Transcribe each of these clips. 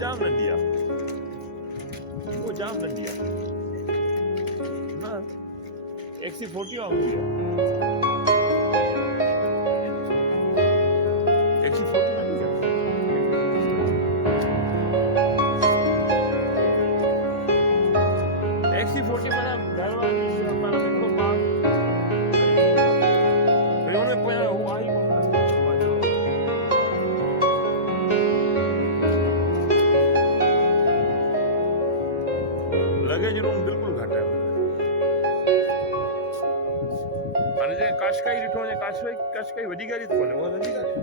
जाम नंढी आहे, वो जाम नंढी आहे। हाँ XC40 वांगुरु आहे। XC40 नंढी आहे। XC40 माना घर वारनि माना हिकिड़ो मां भई हुन में पोयां हू आई कोन लगेज रूम बिल्कुलु घटि आहे। हाणे जे काशकाई ॾिठो वञे, काशकाई वॾी गाॾी त कोन्हे, उहा नंढी गाॾी आहे।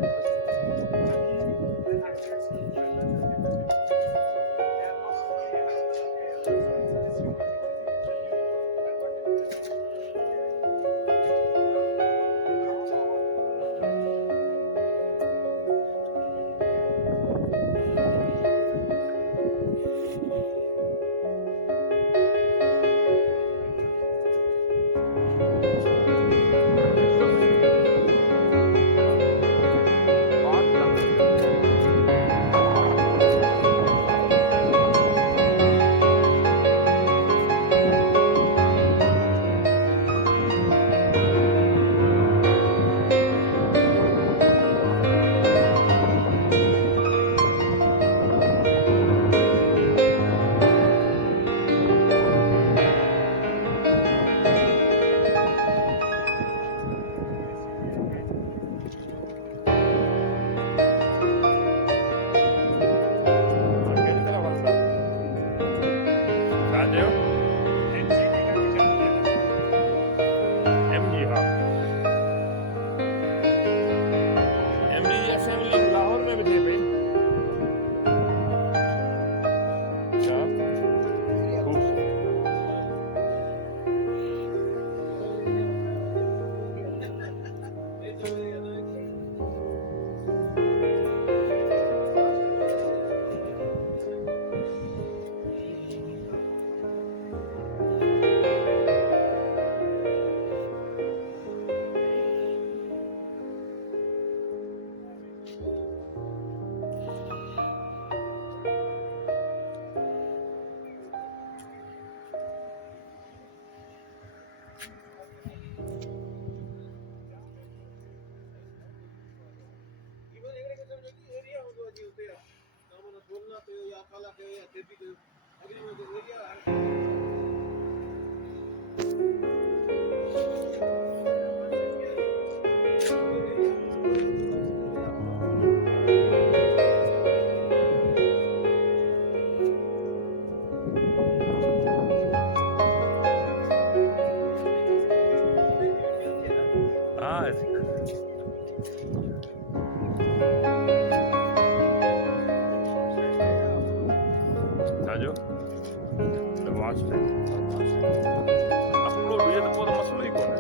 अपलोड हुजे त पोइ त मसलो ई कोन्हे।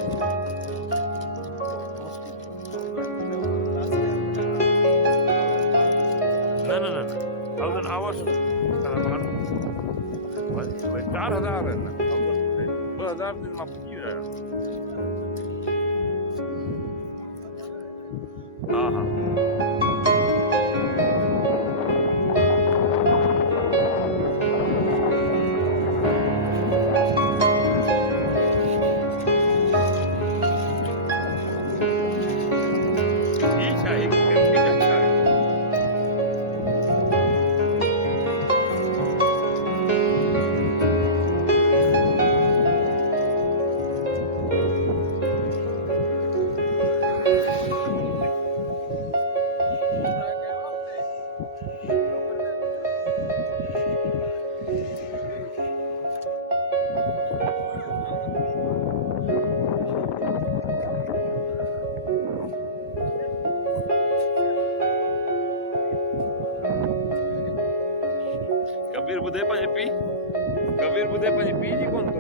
न 1000 आवर्स 4000 आहिनि, 2000 दिन मां पुॼी वियो आहियां। हा हा कबीर ॿुधे पंहिंजे पीउ जी कोन थो।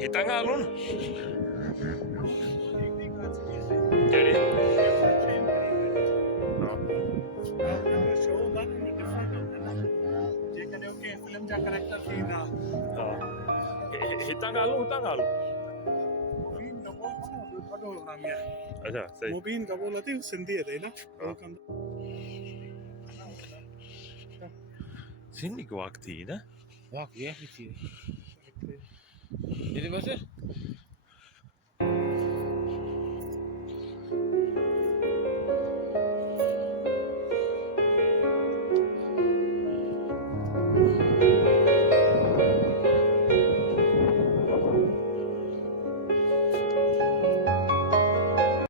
हितां खां हलूं न कहिड़ी हितां खां हलूं हुतां खां हलूं अच्छा सही मुबीन कबूल थी सिंधी है ना सिंधी को वाक थी ना वाक ये थी ये बस